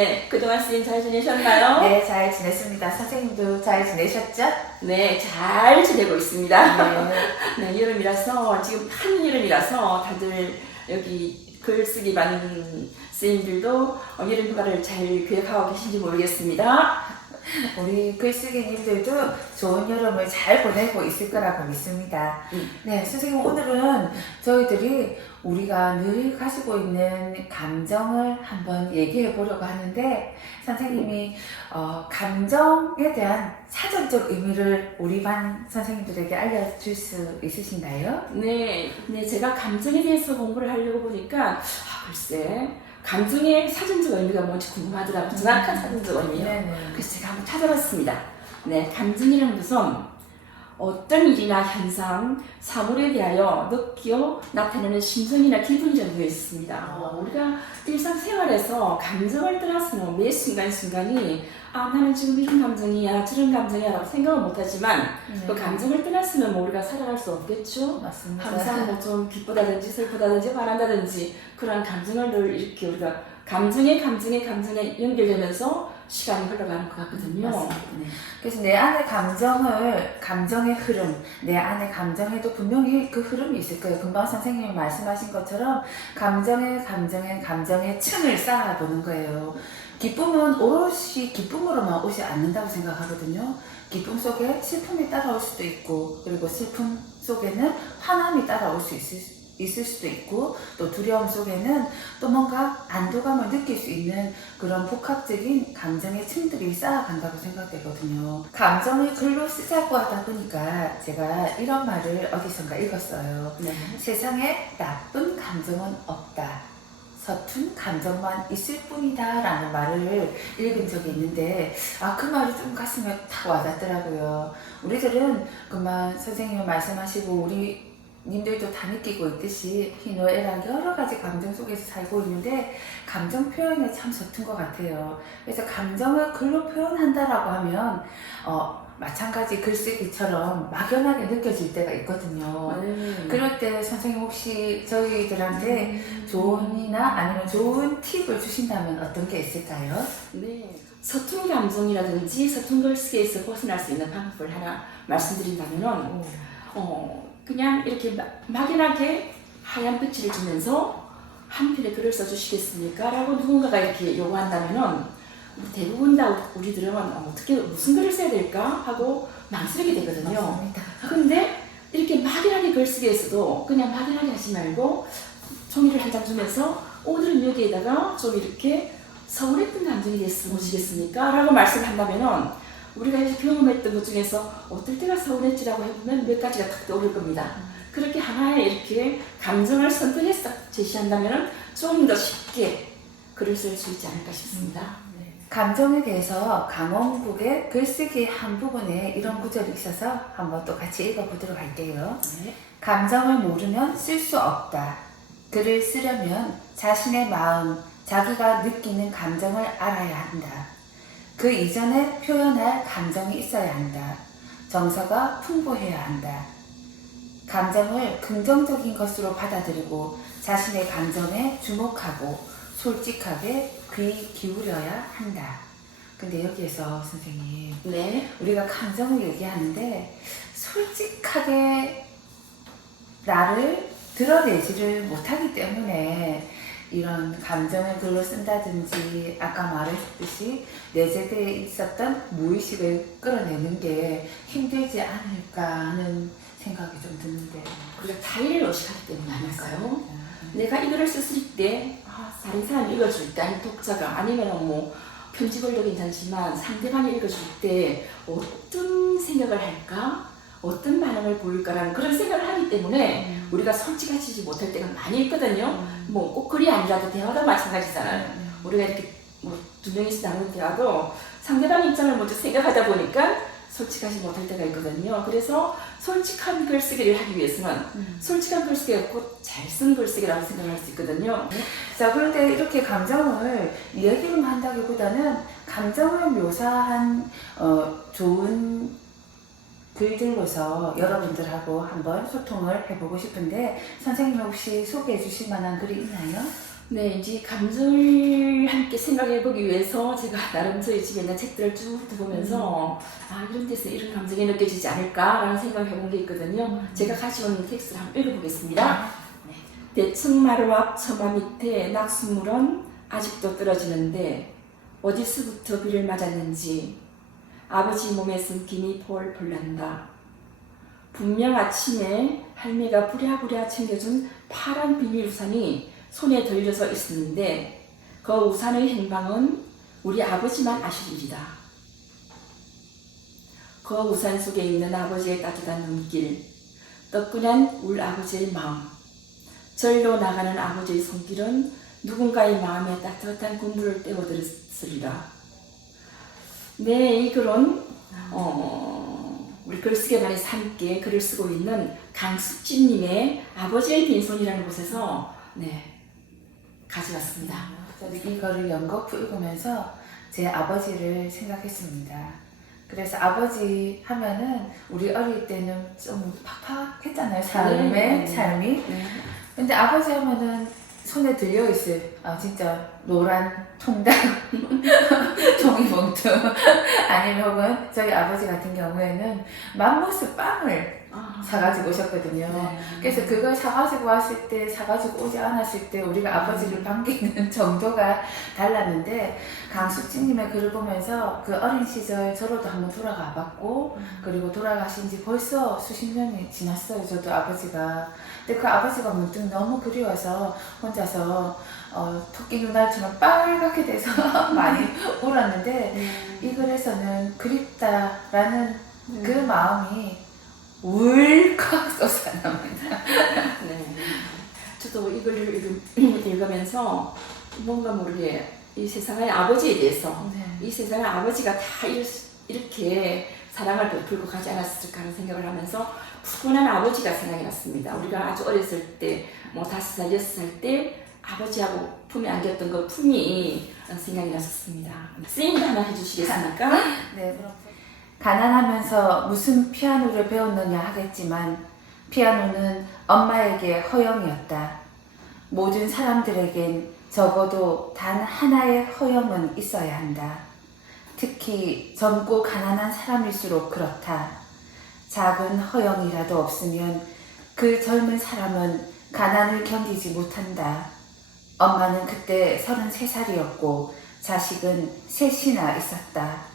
네, 그동안 선생님 잘 지내셨나요? 네, 잘 지냈습니다. 선생님도 잘 지내셨죠? 네, 잘 지내고 있습니다. 네. 네, 여름이라서, 지금 한여름이라서 다들 여기 글쓰기 반 선생님들도 여름 휴가를 잘 계획하고 계신지 모르겠습니다. 우리 글쓰기님들도 좋은 여름을 잘 보내고 있을 거라고 믿습니다. 네, 선생님 오늘은 저희들이 우리가 늘 가지고 있는 감정을 한번 얘기해 보려고 하는데 선생님이 감정에 대한 사전적 의미를 우리 반 선생님들에게 알려줄 수 있으신가요? 네, 제가 감정에 대해서 공부를 하려고 보니까, 글쎄, 감정의 사전적 의미가 뭔지 궁금하더라고요. 정확한 사전적 의미요. 네네. 그래서 제가 한번 찾아봤습니다. 네, 감정이라는 것은 어떤 일이나 현상, 사물에 대하여 느끼어 나타내는 심정이나 기분이라고 되어 있습니다. 우리가 일상생활에서 감정을 떠나서는 매 순간순간이 나는 지금 이런 감정이야, 저런 감정이야 라고 생각을 못하지만 그 감정을 떠났으면 우리가 살아갈 수 없겠죠? 맞습니다. 항상 좀 기쁘다든지 슬프다든지 바란다든지 그런 감정을 늘 이렇게 우리가 감정에 연결되면서 시간이 흘러가는 것 같거든요. 맞습니다. 그래서 내 안의 감정의 흐름, 내 안의 감정에도 분명히 그 흐름이 있을 거예요. 금방 선생님이 말씀하신 것처럼 감정의 층을 쌓아보는 거예요. 기쁨은 오롯이 기쁨으로만 오지 않는다고 생각하거든요. 기쁨 속에 슬픔이 따라올 수도 있고, 그리고 슬픔 속에는 화남이 따라올 수 있을 수도 있고, 또 두려움 속에는 또 뭔가 안도감을 느낄 수 있는 그런 복합적인 감정의 층들이 쌓아간다고 생각되거든요. 감정을 글로 쓰자고 하다 보니까 제가 이런 말을 어디선가 읽었어요. 네. 세상에 나쁜 감정은 없다. 서툰 감정만 있을 뿐이다 라는 말을 읽은 적이 있는데 그 말이 좀 가슴에 탁 와닿더라고요. 우리들은 그만 선생님이 말씀하시고 우리 님들도 다 느끼고 있듯이 희노애락 여러 가지 감정 속에서 살고 있는데 감정 표현이 참 서툰 것 같아요. 그래서 감정을 글로 표현한다라고 하면 마찬가지 글쓰기처럼 막연하게 느껴질 때가 있거든요. 그럴 때 선생님 혹시 저희들한테 조언이나 아니면 좋은 팁을 주신다면 어떤 게 있을까요? 네. 서툰 감정이라든지 서툰 글쓰기에서 벗어날 수 있는 방법을 하나 말씀드린다면은 그냥 이렇게 막연하게 하얀 벽지를 주면서 한 편의 글을 써주시겠습니까? 라고 누군가가 이렇게 요구한다면은 대부분 다 우리들은 어떻게 무슨 글을 써야 될까? 하고 망설이게 되거든요. 맞습니다. 근데 이렇게 막연하게 글쓰기에서도 그냥 막연하게 하지 말고 종이를 한 장 주면서 오늘은 여기에다가 좀 이렇게 서운했던 감정에 대해서 보시겠습니까? 라고 말씀한다면은 우리가 이제 경험했던 것 중에서 어떨 때가 서운했지라고 해보면 몇 가지가 탁 떠오를 겁니다. 그렇게 하나의 이렇게 감정을 선택해서 제시한다면 좀 더 쉽게 글을 쓸 수 있지 않을까 싶습니다. 감정에 대해서 강원국의 글쓰기 한 부분에 이런 구절이 있어서 한번 또 같이 읽어보도록 할게요. 네. 감정을 모르면 쓸 수 없다. 글을 쓰려면 자신의 마음, 자기가 느끼는 감정을 알아야 한다. 그 이전에 표현할 감정이 있어야 한다. 정서가 풍부해야 한다. 감정을 긍정적인 것으로 받아들이고 자신의 감정에 주목하고 솔직하게 귀 기울여야 한다. 근데 여기에서 선생님, 네. 우리가 감정을 얘기하는데 솔직하게 나를 드러내지를 못하기 때문에 이런 감정을 글로 쓴다든지 아까 말했듯이 내재되어 있었던 무의식을 끌어내는 게 힘들지 않을까 하는 생각이 좀 드는데 우리가 타인을 의식하기 때문 아닐까요? 내가 이 글을 썼을 때 다른 사람이 읽어줄 때 아니면 독자가 아니면 뭐 편집을도 괜찮지만 상대방이 읽어줄 때 어떤 생각을 할까? 어떤 반응을 보일까라는 그런 생각을 하기 때문에 우리가 솔직해지지 못할 때가 많이 있거든요. 뭐 꼭 글이 아니라도 대화도 마찬가지잖아요. 우리가 이렇게 뭐 두 명이서 나누는 대화도 상대방 입장을 먼저 생각하다 보니까 솔직하지 못할 때가 있거든요. 그래서 솔직한 글쓰기를 하기 위해서는 솔직한 글쓰기가 곧 잘 쓴 글쓰기라고 생각할 수 있거든요. 자, 그런데 이렇게 감정을 이야기만 한다기보다는 감정을 묘사한 좋은 글들로서 여러분들하고 한번 소통을 해보고 싶은데 선생님 혹시 소개해 주실 만한 글이 있나요? 네, 이제 감정을 함께 생각해 보기 위해서 제가 나름 저희 집에 있는 책들을 쭉 보면서 아, 이런 데서 이런 감정이 느껴지지 않을까라는 생각을 해본 게 있거든요. 제가 가져온 텍스트를 한번 읽어보겠습니다. 네. 대청마루 앞 처마 밑에 낙수물은 아직도 떨어지는데 어디서부터 비를 맞았는지 아버지 몸에 숨김이 폴폴 난다. 분명 아침에 할미가 부랴부랴 챙겨준 파란 비닐 우산이 손에 들려서 있었는데 그 우산의 행방은 우리 아버지만 아실 일이다. 그 우산 속에 있는 아버지의 따뜻한 눈길, 뜨끈한 울 아버지의 마음, 절로 나가는 아버지의 손길은 누군가의 마음에 따뜻한 국물을 떼어들었으리라. 네, 이 글은 우리 글쓰기반에서 함께 글을 쓰고 있는 강숙진님의 아버지의 빈손이라는 곳에서 네, 가져왔습니다. 저도 이 글을 연거푸 읽으면서 제 아버지를 생각했습니다. 그래서 아버지 하면은 우리 어릴 때는 좀 팍팍했잖아요. 삶이. 네. 근데 아버지 하면은 손에 들려있을 진짜 노란 통닭, 종이봉투 아니면 혹은 저희 아버지 같은 경우에는 맘모스 빵을 사가지고 오셨거든요. 네. 그래서 그걸 사가지고 왔을 때, 사가지고 오지 않았을 때 우리가 아버지를 반기는 정도가 달랐는데 강숙진님의 글을 보면서 그 어린 시절 저로도 한번 돌아가 봤고 그리고 돌아가신 지 벌써 수십 년이 지났어요. 저도 아버지가. 근데 그 아버지가 문득 너무 그리워서 혼자서 토끼 눈알처럼 빨갛게 돼서 많이 울었는데 이 글에서는 그립다라는 그 마음이 울컥 솟아납니다. 네. 저도 이 글을 읽으면서 뭔가 모르게 이 세상의 아버지에 대해서 이 세상의 아버지가 다 이렇게 사랑을 베풀고 가지 않았을까 하는 생각을 하면서 푸근한 아버지가 생각이 났습니다. 우리가 아주 어렸을 때, 뭐 5살, 6살 때 아버지하고 품에 안겼던 그 품이 생각이 났었습니다. 선생님도 하나 해주시겠습니까? 네, 그럼. 가난하면서 무슨 피아노를 배웠느냐 하겠지만 피아노는 엄마에게 허영이었다. 모든 사람들에겐 적어도 단 하나의 허영은 있어야 한다. 특히 젊고 가난한 사람일수록 그렇다. 작은 허영이라도 없으면 그 젊은 사람은 가난을 견디지 못한다. 엄마는 그때 33살이었고 자식은 셋이나 있었다.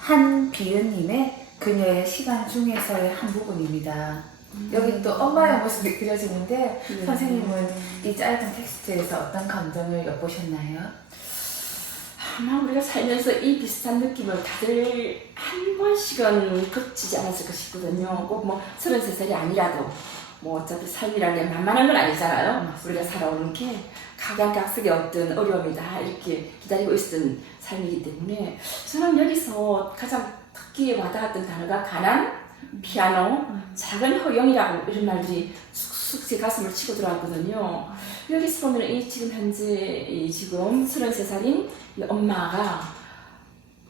한비은님의 그녀의 시간 중에서의 한 부분입니다. 여기 또 엄마의 모습이 그려지는데 선생님은 이 짧은 텍스트에서 어떤 감정을 엿보셨나요? 아마 우리가 살면서 이 비슷한 느낌을 다들 한 번씩은 거치지 않았을까 싶거든요. 꼭 뭐 33살이 아니라도 뭐 어차피 삶이라는 게 만만한 건 아니잖아요. 우리가 살아오는 게 각양각색의 어떤 어려움이 다 이렇게 기다리고 있었던 삶이기 때문에 저는 여기서 가장 특히 와닿았던 단어가 가난, 피아노, 작은 허영이라고 이런 말들이 쑥쑥 제 가슴을 치고 들어왔거든요. 여기서 보면 이 지금 현재 지금 33살인 이 엄마가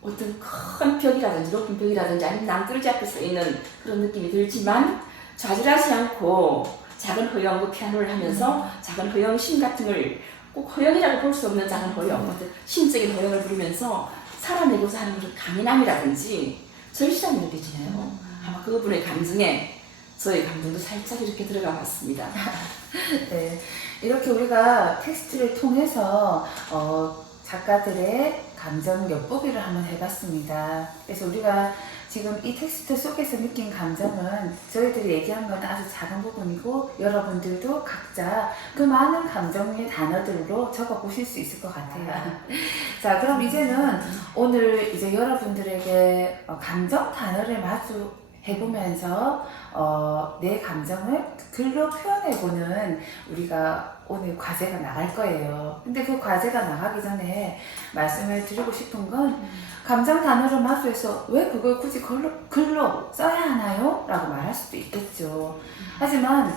어떤 큰 벽이라든지 높은 벽이라든지 아니면 낭떠러지 앞에 서 있는 그런 느낌이 들지만 좌절하지 않고 작은 허영, 그 피아노를 하면서 작은 허영 심 같은 걸 꼭 허영이라고 볼 수 없는 작은 허영, 어떤 심적인 허영을 부르면서 살아내고자 하는 그런 강인함이라든지 절실함이 느껴지네요. 아마 그분의 감정에 저의 감정도 살짝 이렇게 들어가 봤습니다. 네, 이렇게 우리가 텍스트를 통해서 작가들의 감정 엿보기를 한번 해봤습니다. 그래서 우리가 지금 이 텍스트 속에서 느낀 감정은 저희들이 얘기한 건 아주 작은 부분이고 여러분들도 각자 그 많은 감정의 단어들로 적어보실 수 있을 것 같아요. 자, 그럼 이제는 오늘 이제 여러분들에게 감정 단어를 마주 해보면서 내 감정을 글로 표현해보는 우리가 오늘 과제가 나갈 거예요. 근데 그 과제가 나가기 전에 말씀을 드리고 싶은 건 감정 단어를 마주해서 왜 그걸 굳이 글로 써야 하나요? 라고 말할 수도 있겠죠. 하지만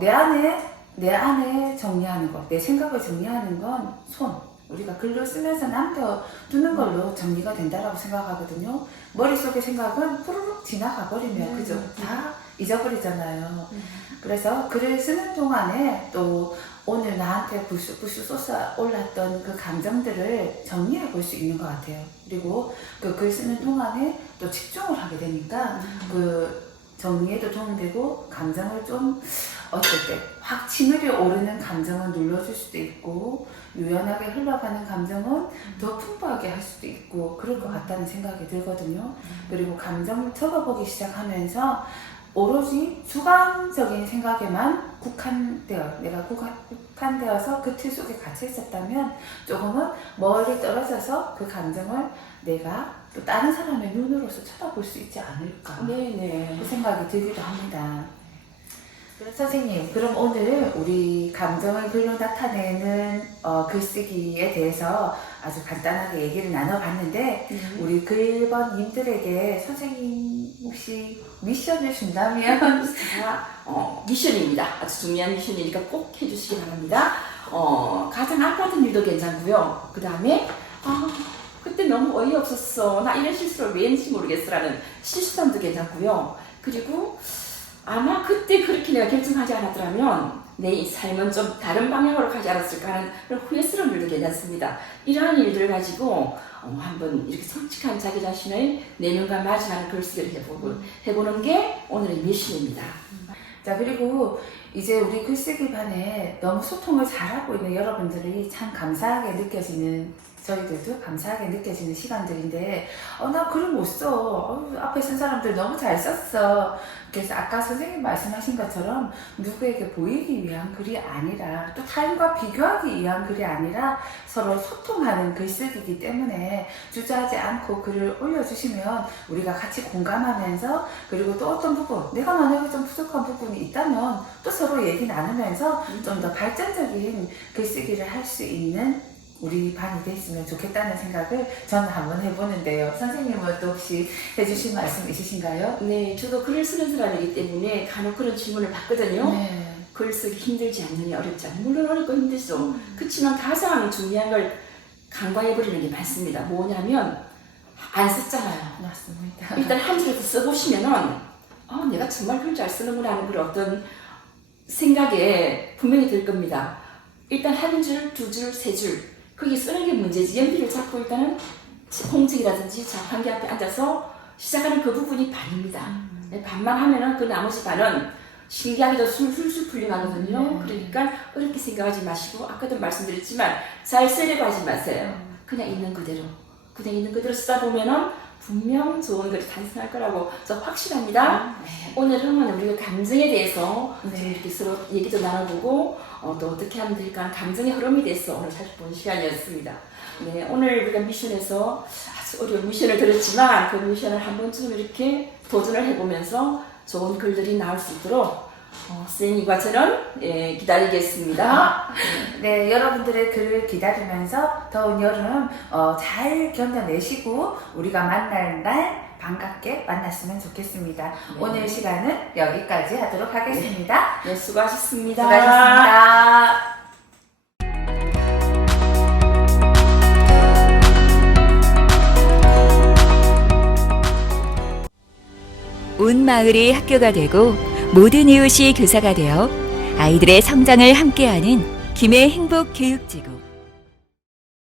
내 안에 정리하는 것, 내 생각을 정리하는 건 손. 우리가 글로 쓰면서 남겨두는 걸로 정리가 된다라고 생각하거든요. 머릿속의 생각은 푸르륵 지나가 버리면 그죠? 다 잊어버리잖아요. 그래서 글을 쓰는 동안에 또 오늘 나한테 부수부수 솟아올랐던 그 감정들을 정리해 볼 수 있는 것 같아요. 그리고 그 글 쓰는 동안에 또 집중을 하게 되니까 그 정리에도 도움되고 감정을 좀 어떨 때 확 치밀어 오르는 감정은 눌러줄 수도 있고 유연하게 흘러가는 감정은 더 풍부하게 할 수도 있고 그럴 것 같다는 생각이 들거든요. 그리고 감정을 적어보기 시작하면서 오로지 주관적인 생각에만 내가 국한되어서 그 틀 속에 갇혀 있었다면 조금은 멀리 떨어져서 그 감정을 내가 또 다른 사람의 눈으로서 쳐다볼 수 있지 않을까 네네. 그 생각이 들기도 합니다. 그래서 선생님, 그럼 오늘 우리 감정을 글로 나타내는 글쓰기에 대해서 아주 간단하게 얘기를 나눠봤는데 우리 글번님들에게 선생님 혹시 미션을 준다면 미션입니다. 아주 중요한 미션이니까 꼭 해주시기 바랍니다. 가장 아팠던 일도 괜찮고요. 그 다음에 그때 너무 어이없었어. 나 이런 실수를 왜 했는지 모르겠어라는 실수담도 괜찮고요. 그리고 아마 그때 그렇게 내가 결정하지 않았더라면 내 삶은 좀 다른 방향으로 가지 않았을까 하는 그런 후회스러운 일도 괜찮습니다. 이러한 일들을 가지고 한번 이렇게 솔직한 자기 자신의 내면과 마주하는 글쓰기를 해보는 게 오늘의 미션입니다. 자, 그리고 이제 우리 글쓰기 반에 너무 소통을 잘하고 있는 여러분들이 참 감사하게 느껴지는, 저희들도 감사하게 느껴지는 시간들인데 나 글을 못 써. 앞에 쓴 사람들 너무 잘 썼어. 그래서 아까 선생님 말씀하신 것처럼 누구에게 보이기 위한 글이 아니라 또 타인과 비교하기 위한 글이 아니라 서로 소통하는 글쓰기이기 때문에 주저하지 않고 글을 올려주시면 우리가 같이 공감하면서 그리고 또 어떤 부분 내가 만약에 좀 부족한 부분이 있다면 또 서로 얘기 나누면서 좀 더 발전적인 글쓰기를 할 수 있는 우리 반이 됐으면 좋겠다는 생각을 저는 한번 해보는데요. 선생님은 또 혹시 해주실 말씀 있으신가요? 네, 저도 글을 쓰는 사람이기 때문에 간혹 그런 질문을 받거든요. 네. 글 쓰기 힘들지 않느냐, 어렵지 않느냐. 물론 어렵고 힘들죠. 그렇지만 가장 중요한 걸 간과해버리는 게 많습니다. 뭐냐면 안 썼잖아요. 맞습니다. 일단 한 줄에서 써보시면은 내가 정말 글 잘 쓰는구나 하는 그런 어떤 생각에 분명히 들 겁니다. 일단 한 줄, 두 줄, 세 줄 그게 쓰는 게 문제지. 연필을 잡고 일단은 홍책이라든지 자판기 앞에 앉아서 시작하는 그 부분이 반입니다. 반만 하면은 그 나머지 반은 신기하게도 술술술 풀려가거든요. 그러니까 어렵게 생각하지 마시고 아까도 말씀드렸지만 잘 쓰려고 하지 마세요. 그냥 있는 그대로 쓰다 보면은 분명 좋은 글이 탄생할 거라고 저 확실합니다. 오늘은 우리가 감정에 대해서 좀 이렇게 서로 얘기도 나눠보고 또 어떻게 하면 될까 하는 감정의 흐름에 대해서 오늘 살펴본 시간이었습니다. 네, 오늘 우리가 미션에서 아주 어려운 미션을 들었지만 그 미션을 한 번쯤 이렇게 도전을 해보면서 좋은 글들이 나올 수 있도록 선생님과 저는 기다리겠습니다. 네, 여러분들의 글을 기다리면서 더운 여름 잘 견뎌내시고 우리가 만날 날 반갑게 만났으면 좋겠습니다. 네. 오늘 시간은 여기까지 하도록 하겠습니다. 네, 수고하셨습니다. 수고하셨습니다. 온 마을이 학교가 되고 모든 이웃이 교사가 되어 아이들의 성장을 함께하는 김해 행복교육지구.